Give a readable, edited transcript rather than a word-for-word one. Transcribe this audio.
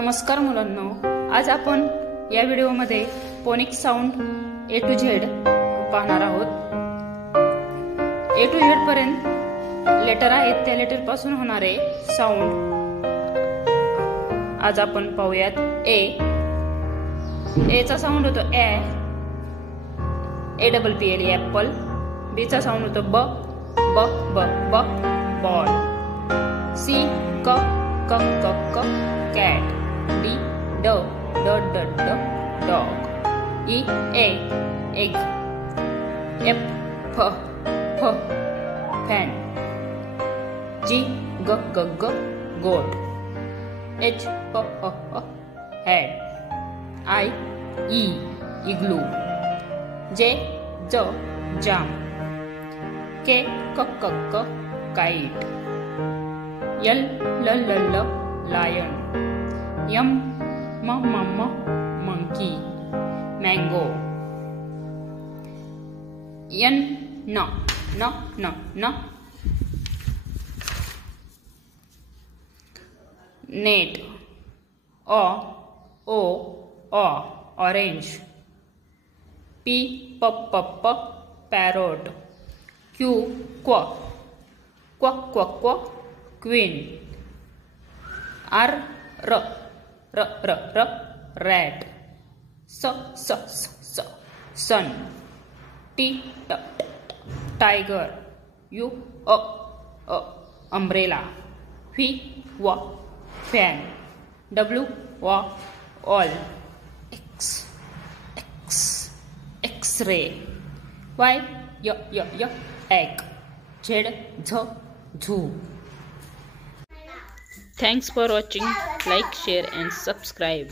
नमस्कार मुलांनो, आज आपण या व्हिडिओमध्ये phoenix sound A to Z पाहणार आहोत। A to Z पर्यंत लेटर आहेत, त्या लेटर पासून होणारे साऊंड आज आपण पाहूयात। A चा साऊंड होतो A double PL apple. B चा साऊंड होतो ब ब ब ब बॉल। C क क क क कॅट। D ड ड ड ड डॉग। E egg। F फ फ फैन। G ग ग ग goat। H ह ह ह head। I igloo। J j jam। K k k k kite। L l l l lion। M m monkey mango। N n net। O orange। P parrot। Q queen। R rat। sun। T tiger। U umbrella। V fan। W all। X-ray। Y egg। Z zoo। Thanks for watching. Like, share and subscribe.